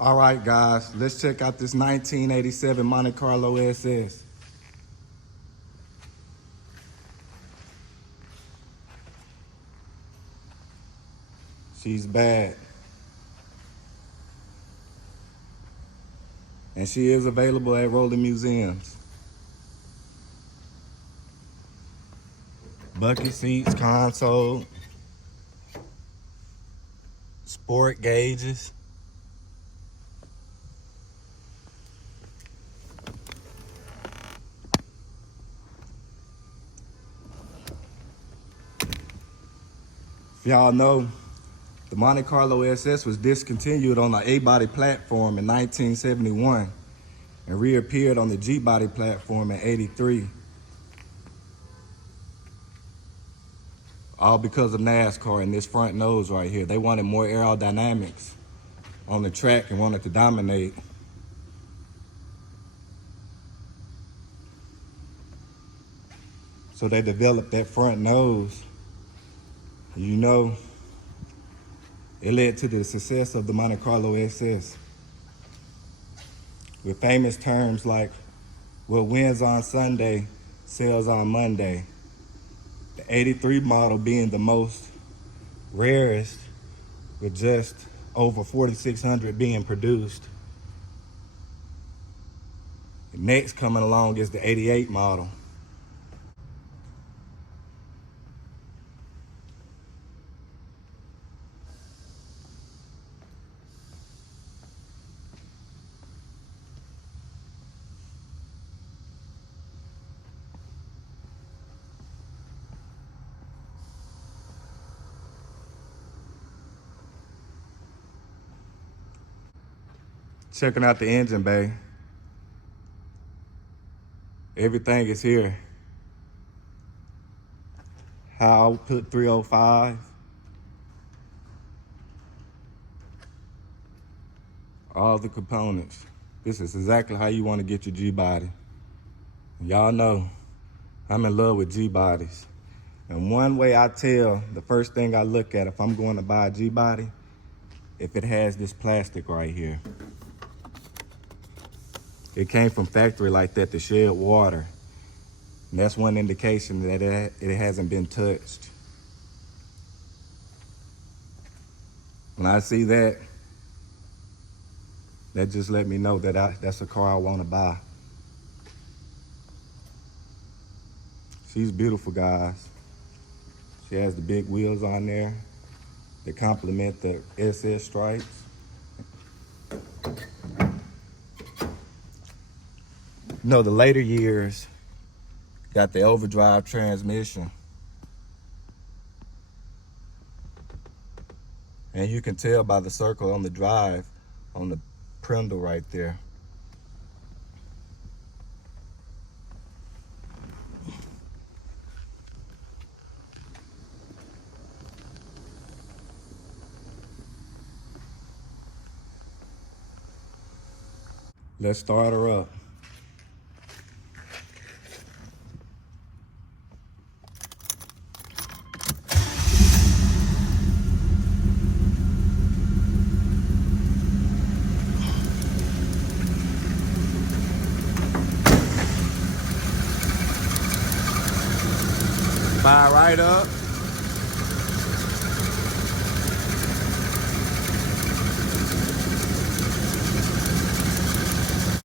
All right, guys, let's check out this 1987 Monte Carlo SS. She's bad. And she is available at Rolling Museums. Bucket seats, console, sport gauges. If y'all know, the Monte Carlo SS was discontinued on the Gbody platform in 1971 and reappeared on the Gbody platform in '83. All because of NASCAR and this front nose right here. They wanted more aerodynamics on the track and wanted to dominate. So they developed that front nose. You know, it led to the success of the Monte Carlo SS. With famous terms like, what wins on Sunday sells on Monday. The '83 model being the most rarest, with just over 4,600 being produced. The next coming along is the '88 model. Checking out the engine bay. Everything is here. High output 305. All the components. This is exactly how you want to get your Gbody. Y'all know I'm in love with Gbodies. And one way I tell, the first thing I look at if I'm going to buy a Gbody, if it has this plastic right here. It came from factory like that to shed water. And that's one indication that it hasn't been touched. When I see that, that just let me know that that's a car I want to buy. She's beautiful, guys. She has the big wheels on there that complement the SS stripes. You know, the later years got the overdrive transmission. And you can tell by the circle on the drive, on the prindle right there. Let's start her up. Fire right up.